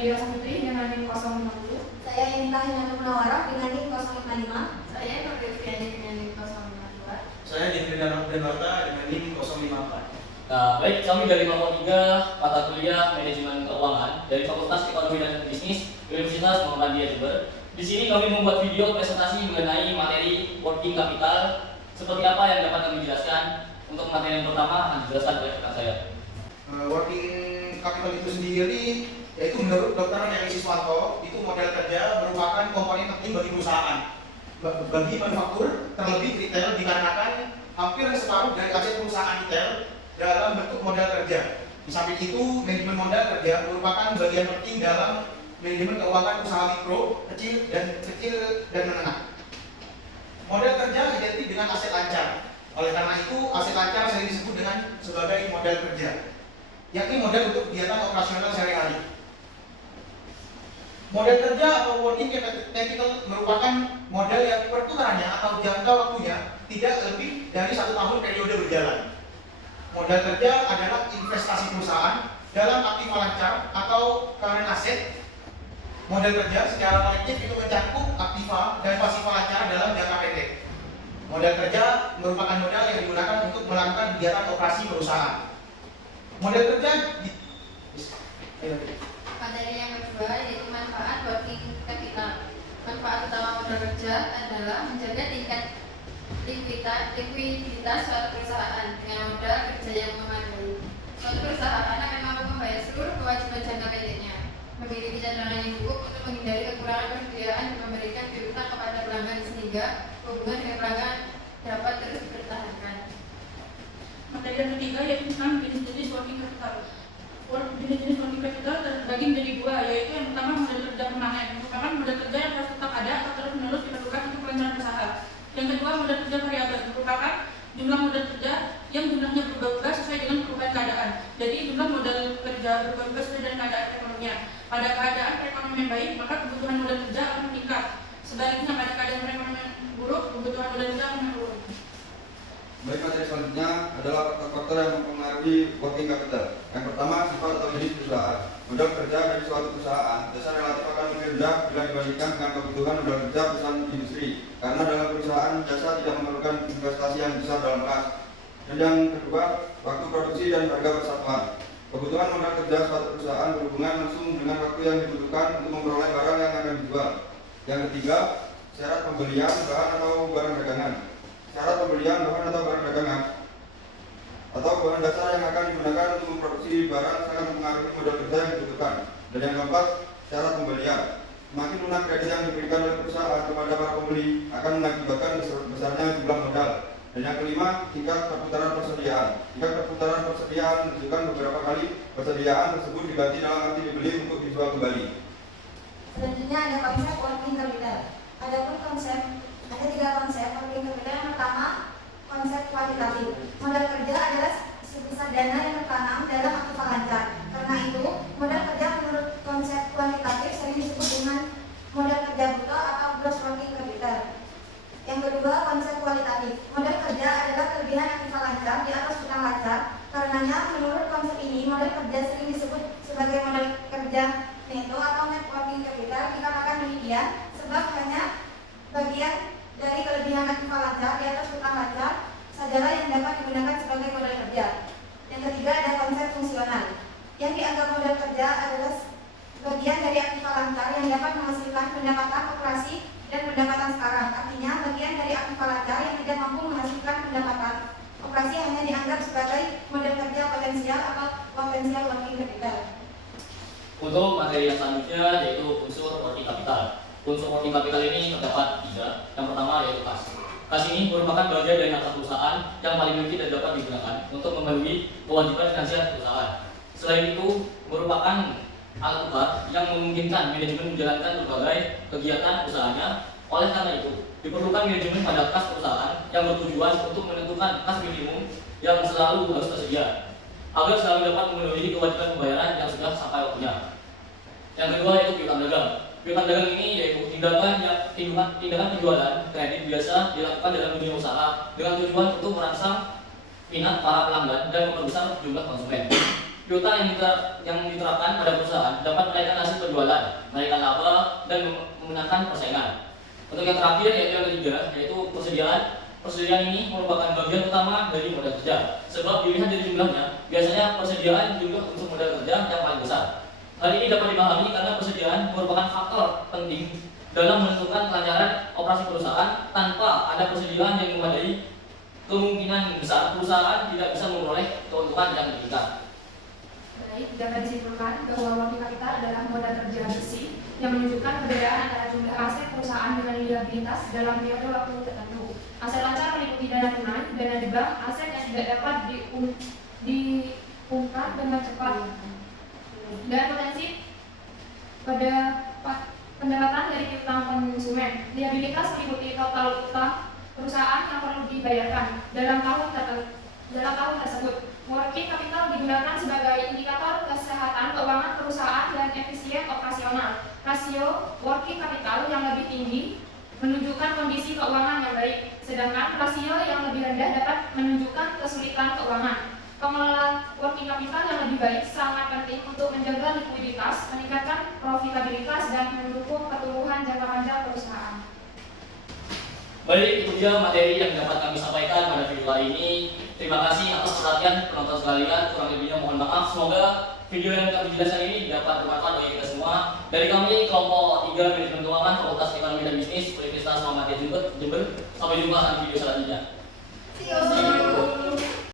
Nabila Saputri dengan NIM 050. Saya Intan Hinata Munawarah dengan NIM 055. Saya Nurdifiani dengan NIM 052. Saya Jeffrey Danota dengan NIM 054. Nah, baik, kami dari kelompok 3 mata kuliah Manajemen Keuangan dari Fakultas Ekonomi dan Bisnis Universitas Muhammadiyah Jember. Di sini kami membuat video presentasi mengenai materi working capital. Seperti apa yang dapat kami jelaskan? Untuk materi yang pertama akan dijelaskan oleh rekan saya. Working capital itu sendiri, yaitu menurut Dr. Eni Siswanto, itu modal kerja merupakan komponen penting bagi perusahaan, bagi manufaktur, terlebih retail, dikarenakan hampir separuh dari aset perusahaan retail dalam bentuk modal kerja. Di samping itu, manajemen modal kerja merupakan bagian penting dalam manajemen keuangan usaha mikro, kecil dan menengah. Modal kerja identik dengan aset lancar. Oleh karena itu, aset lancar sering disebut dengan sebagai modal kerja, yakni modal untuk kegiatan operasional sehari-hari. Modal kerja atau working capital merupakan modal yang pertukarannya atau jangka waktunya tidak lebih dari 1 tahun periode berjalan. Modal kerja adalah investasi perusahaan dalam aktiva lancar atau current asset. Modal kerja secara kolektif itu mencakup aktiva dan pasifa lancar dalam jangka pendek. Modal kerja merupakan modal yang digunakan untuk melakukan kegiatan operasi perusahaan. Modal kerja Materi yang kedua yaitu manfaat working capital. Manfaat utama modal kerja adalah menjaga tingkat likuiditas suatu perusahaan dengan modal kerja yang memadai. Suatu perusahaan akan mampu membayar seluruh kewajiban jangka pendeknya, memiliki cadangan yang cukup untuk menghindari kekurangan persediaan dan memberikan piutang kepada pelanggan sehingga hubungan dengan pelanggan dapat terus dipertahankan. Materi yang ketiga yaitu tentang jenis-jenis working capital. Jenis-jenis working capital terbagi menjadi 2, yaitu yang pertama modal kerja permanen, merupakan modal kerja yang harus tetap ada atau terus-menerus diperlukan untuk kelancaran usaha. Yang kedua, modal kerja variabel, merupakan jumlah modal kerja yang jumlahnya berubah-ubah sesuai dengan perubahan keadaan. Jadi jumlah modal kerja berubah-ubah sesuai dengan keadaan perekonomian. Pada keadaan perekonomian baik, maka kebutuhan modal kerja akan meningkat. Sebaliknya pada keadaan perekonomian buruk, kebutuhan modal kerja akan menurun. Baik, materi selanjutnya adalah faktor-faktor yang mempengaruhi working capital. Yang pertama, sifat atau jenis perusahaan. Modal kerja dari suatu perusahaan dasar relatif akan lebih rendah bila dibandingkan dengan kebutuhan modal kerja perusahaan industri, karena dalam perusahaan jasa tidak memerlukan investasi yang besar dalam kas. Dan yang kedua, waktu produksi dan harga persatuan. Kebutuhan modal kerja suatu perusahaan berhubungan langsung dengan waktu yang dibutuhkan untuk memperoleh barang yang akan dijual. Yang ketiga, syarat pembelian bahan atau barang dagangan. Syarat pembelian bahan atau barang dagangan atau bahan dasar yang akan digunakan untuk memproduksi barang sangat mempengaruhi modal kerja yang dibutuhkan. Dan yang keempat, syarat pembelian. Semakin lunak kredit yang diberikan oleh perusahaan kepada para pembeli akan mengakibatkan besarnya jumlah modal. Dan yang kelima, tingkat perputaran persediaan. Tingkat perputaran persediaan menunjukkan beberapa kali persediaan tersebut diganti dalam arti dibeli untuk dijual kembali. Selanjutnya ada konsep working capital. Ada 3 konsep working capital. Yang pertama, konsep kualitatif. Modal kerja adalah sebesar dana yang tertanam dalam aktiva lancar. Karena itu, modal kerja menurut konsep kualitatif sering disebut dengan modal kerja bruto atau gross working capital. Yang kedua, konsep kualitatif. Modal kerja adalah kelebihan aktiva lancar di atas utang lancar. Karenanya, menurut konsep ini, modal kerja sering disebut sebagai modal kerja neto atau net working capital. Dikatakan demikian sebab hanya bagian dari kelebihan aktiva lancar di atas utang lancar sajalah yang dapat digunakan sebagai modal kerja. Yang ketiga, ada konsep fungsional. Yang dianggap modal kerja adalah bagian dari aktiva lancar yang dapat menghasilkan pendapatan operasi dan pendapatan sekarang. Artinya, bagian dari aktiva lancar yang tidak mampu menghasilkan pendapatan operasi hanya dianggap sebagai modal kerja potensial atau potensial working capital. Untuk materi yang selanjutnya yaitu unsur working capital. Unsur working capital ini terdapat 3. Yang pertama yaitu kas. Kas ini merupakan bagian dari harta perusahaan yang paling mungkin dan dapat digunakan untuk memenuhi kewajiban finansial perusahaan. Selain itu, merupakan alat tukar yang memungkinkan manajemen menjalankan berbagai kegiatan usahanya. Oleh karena itu, diperlukan manajemen pada kas perusahaan yang bertujuan untuk menentukan kas minimum yang selalu harus tersedia agar selalu dapat memenuhi kewajiban pembayaran yang sudah sampai waktunya. Yang kedua yaitu piutang dagang. Piutang dagang ini yaitu tindakan penjualan kredit biasa dilakukan dalam dunia usaha dengan tujuan untuk merangsang minat para pelanggan dan memperbesar jumlah konsumen. piutang yang diterapkan pada perusahaan dapat menaikkan hasil penjualan, menaikkan laba, dan memenangkan persaingan. Untuk yang terakhir yaitu yang ketiga, yaitu persediaan. Persediaan ini merupakan bagian utama dari modal kerja. Sebab dilihat dari jumlahnya, biasanya persediaan juga untuk modal kerja yang paling besar. Hal ini dapat dipahami karena persediaan merupakan faktor penting dalam menentukan kelancaran operasi perusahaan. Tanpa ada persediaan yang memadai, kemungkinan besar perusahaan tidak bisa memperoleh keuntungan yang diinginkan. Baik, dapat disimpulkan bahwa working capital adalah modal kerja bersih yang menunjukkan perbedaan antara jumlah aset perusahaan dengan liabilitas dalam periode waktu tertentu. Aset lancar meliputi dana tunai, dana di bank, aset yang tidak dapat diungkap dengan cepat, dan potensi pada pendapatan dari piutang konsumen. Liabilitas meliputi total utang perusahaan yang perlu dibayarkan dalam tahun tersebut. Working capital digunakan sebagai indikator kesehatan keuangan perusahaan dan efisien operasional. Rasio working capital yang lebih tinggi menunjukkan kondisi keuangan yang baik, sedangkan rasio yang lebih rendah dapat menunjukkan kesulitan keuangan. Pengelolaan working capital yang lebih baik sangat penting untuk menjaga likuiditas, meningkatkan profitabilitas, dan mendukung pertumbuhan jangka panjang perusahaan. Baik, itu dia materi yang dapat kami sampaikan pada video kali ini. Terima kasih atas perhatian penonton sekalian. Kurang lebihnya mohon maaf. Semoga video yang kami jelaskan ini dapat bermanfaat bagi kita semua. Dari kami, kelompok 3 Manajemen Keuangan, Fakultas Ekonomi dan Bisnis, Universitas Muhammadiyah Jember. Sampai jumpa di video selanjutnya. See you.